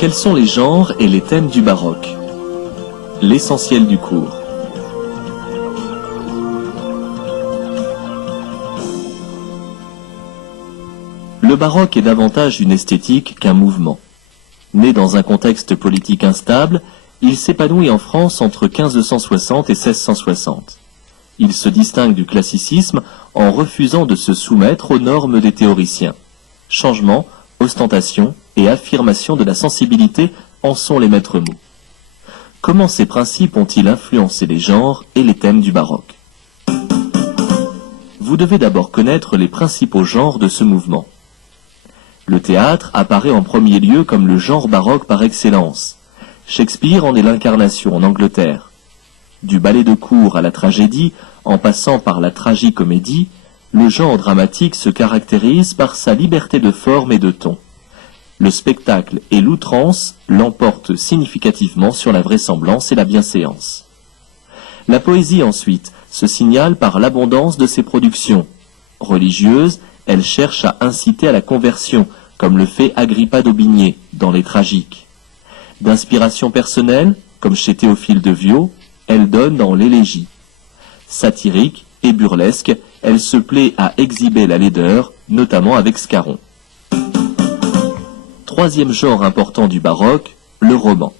Quels sont les genres et les thèmes du baroque? L'essentiel du cours. Le baroque est davantage une esthétique qu'un mouvement. Né dans un contexte politique instable, il s'épanouit en France entre 1560 et 1660. Il se distingue du classicisme en refusant de se soumettre aux normes des théoriciens. Changement, ostentation et affirmation de la sensibilité en sont les maîtres mots. Comment ces principes ont-ils influencé les genres et les thèmes du baroque? Vous devez d'abord connaître les principaux genres de ce mouvement. Le théâtre apparaît en premier lieu comme le genre baroque par excellence. Shakespeare en est l'incarnation en Angleterre. Du ballet de cour à la tragédie, en passant par la tragicomédie, le genre dramatique se caractérise par sa liberté de forme et de ton. Le spectacle et l'outrance l'emportent significativement sur la vraisemblance et la bienséance. La poésie ensuite se signale par l'abondance de ses productions. Religieuse, elle cherche à inciter à la conversion, comme le fait Agrippa d'Aubigné dans les Tragiques. D'inspiration personnelle, comme chez Théophile de Viau, elle donne dans l'Élégie. Satirique et burlesque, elle se plaît à exhiber la laideur, notamment avec Scarron. Troisième genre important du baroque, le roman.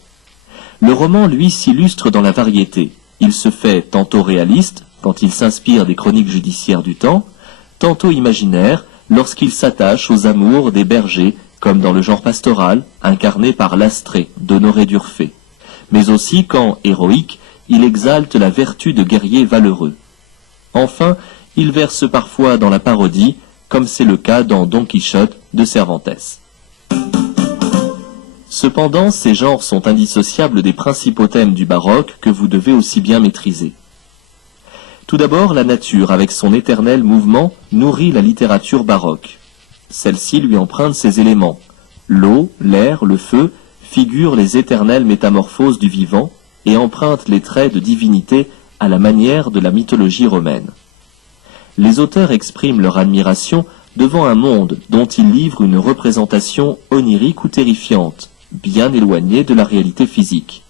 Le roman, lui, s'illustre dans la variété. Il se fait tantôt réaliste, quand il s'inspire des chroniques judiciaires du temps, tantôt imaginaire, lorsqu'il s'attache aux amours des bergers, comme dans le genre pastoral, incarné par l'Astrée d'Honoré d'Urfé. Mais aussi quand, héroïque, il exalte la vertu de guerriers valeureux. Enfin, il verse parfois dans la parodie, comme c'est le cas dans Don Quichotte de Cervantes. Cependant, ces genres sont indissociables des principaux thèmes du baroque que vous devez aussi bien maîtriser. Tout d'abord, la nature, avec son éternel mouvement, nourrit la littérature baroque. Celle-ci lui emprunte ses éléments. L'eau, l'air, le feu figurent les éternelles métamorphoses du vivant et empruntent les traits de divinité à la manière de la mythologie romaine. Les auteurs expriment leur admiration devant un monde dont ils livrent une représentation onirique ou terrifiante, bien éloignée de la réalité physique.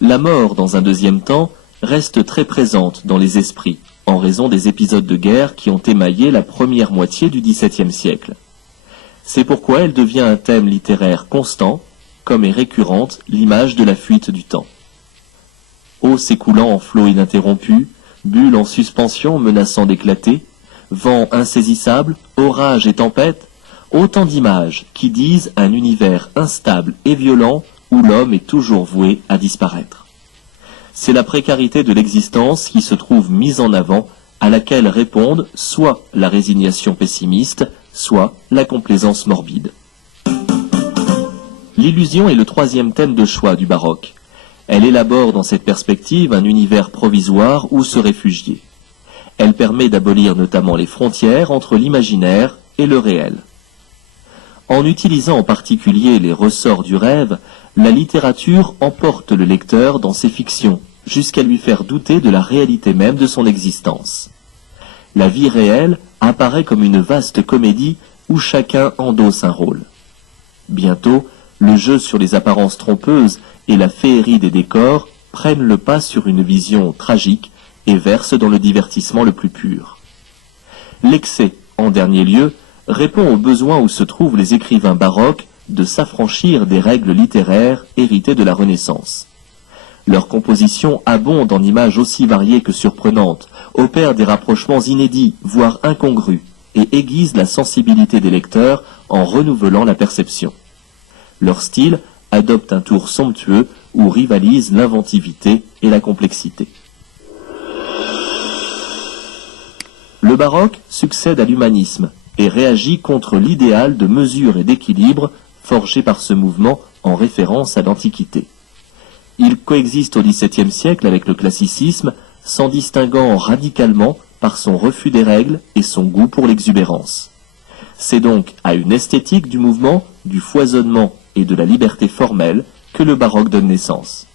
La mort, dans un deuxième temps, reste très présente dans les esprits, en raison des épisodes de guerre qui ont émaillé la première moitié du XVIIe siècle. C'est pourquoi elle devient un thème littéraire constant, comme est récurrente l'image de la fuite du temps. Eau s'écoulant en flots ininterrompus, bulles en suspension menaçant d'éclater, vent insaisissable, orage et tempête, autant d'images qui disent un univers instable et violent où l'homme est toujours voué à disparaître. C'est la précarité de l'existence qui se trouve mise en avant, à laquelle répondent soit la résignation pessimiste, soit la complaisance morbide. L'illusion est le troisième thème de choix du baroque. Elle élabore dans cette perspective un univers provisoire où se réfugier. Elle permet d'abolir notamment les frontières entre l'imaginaire et le réel. En utilisant en particulier les ressorts du rêve, la littérature emporte le lecteur dans ses fictions, jusqu'à lui faire douter de la réalité même de son existence. La vie réelle apparaît comme une vaste comédie où chacun endosse un rôle. Bientôt, le jeu sur les apparences trompeuses et la féerie des décors prennent le pas sur une vision tragique et versent dans le divertissement le plus pur. L'excès, en dernier lieu, répond au besoin où se trouvent les écrivains baroques de s'affranchir des règles littéraires héritées de la Renaissance. Leur composition abonde en images aussi variées que surprenantes, opère des rapprochements inédits, voire incongrus, et aiguise la sensibilité des lecteurs en renouvelant la perception. Leur style adopte un tour somptueux où rivalisent l'inventivité et la complexité. Le baroque succède à l'humanisme et réagit contre l'idéal de mesure et d'équilibre forgé par ce mouvement en référence à l'Antiquité. Il coexiste au XVIIe siècle avec le classicisme, s'en distinguant radicalement par son refus des règles et son goût pour l'exubérance. C'est donc à une esthétique du mouvement, du foisonnement et de la liberté formelle que le baroque donne naissance.